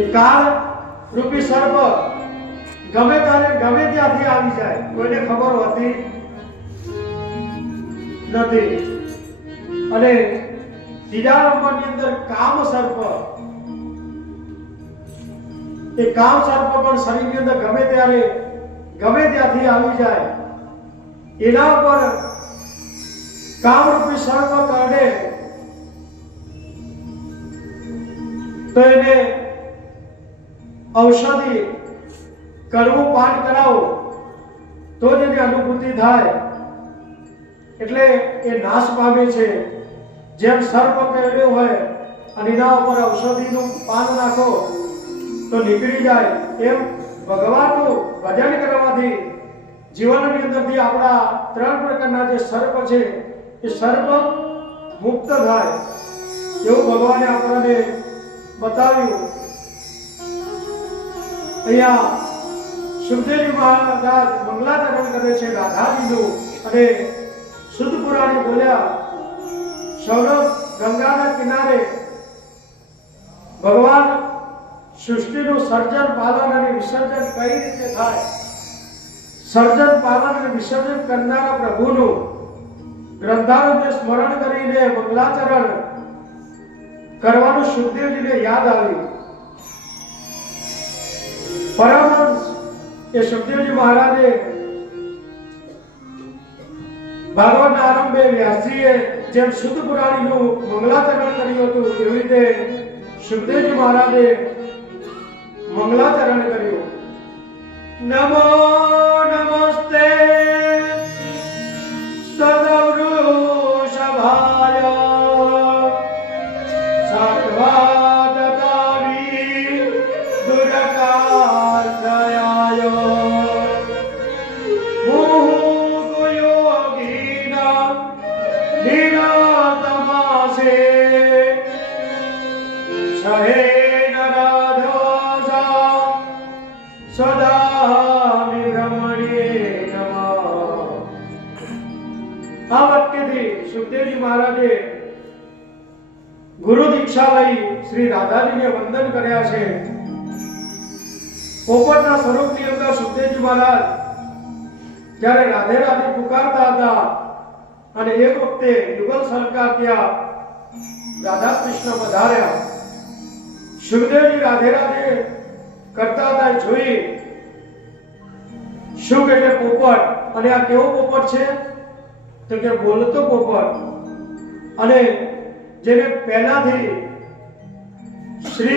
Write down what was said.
એ કાળ રૂપી સર્પ ગમે ત્યારે ગમે ત્યાંથી આવી જાય, કોઈને ખબર હોતી નથી. અને ત્રીજા નંબરની અંદર કામ સર્પ, એ કામ સર્પ પણ શરીરની અંદર ગમે ત્યારે ગમે ત્યાંથી આવી જાય. એના પર કામરૂપી સર્પ કરડે તો એને ઔષધિ કડવું પાન કરાવો તો જ એની અનુભૂતિ થાય, એટલે એ નાશ પામે છે. જેમ સર્પ કરડ્યો હોય અને એના ઉપર ઔષધિનું પાન નાખો તો નીકળી જાય, એમ ભગવાનનું ભજન કરવાથી જીવનની અંદરથી આપણા ત્રણ પ્રકારના જે સર્પ છે એ સર્પ મુક્ત થાય, એવું ભગવાને આપણને બતાવ્યું. અહીંયા સુખદેવજી મહારાજ મંગલાચરણ કરે છે રાધાજીનું, અને શુદ્ધ પુરાણી બોલ્યા સૌરભ ગંગાના કિનારે ભગવાન સૃષ્ટિનું સર્જન પાલન અને વિસર્જન કઈ રીતે થાય, સર્જન પાલન અને વિસર્જન કરનારા પ્રભુનું ગ્રંથારોને સ્મરણ કરીને મંગલાચરણ કરવાનું સુખદેવજીને યાદ આવ્યું. પરમહંસ એ સુખદેવજી મહારાજે ભાગવતના આરંભે વ્યાસજીએ જેમ શુદ્ધ પુરાણીનું મંગલાચરણ કર્યું હતું એવી રીતે સુખદેવજી મહારાજે મંગલાચરણ કર્યું. નમો નમસ્તે સદવૃષભાય સત્વદતાવી દુરકાર્દયાય મુહુયોગીના નિરતમાસે સહેન રાધોસા સદા વિભ્રમણે નમઃ. આ વાક્યથી સુખદેવજી મહારાજે ગુરુ દીક્ષા લઈ શ્રી રાધાજીને વંદન કર્યા છે. પોપટના સ્વરૂપની અંદર સુખદેવજી મહારાજ જ્યારે રાધે રાધે પુકારતા હતા અને એક વખતે યુગલ સરકાર ત્યાં રાધા કૃષ્ણ પધાર્યા. સુખદેવજી રાધે રાધે કરતા હતા જોઈ શુક એટલે પોપટ, અને આ કેવો પોપટ છે તો કે બોલતો પોપટ, અને જેને પહેલાથી શ્રી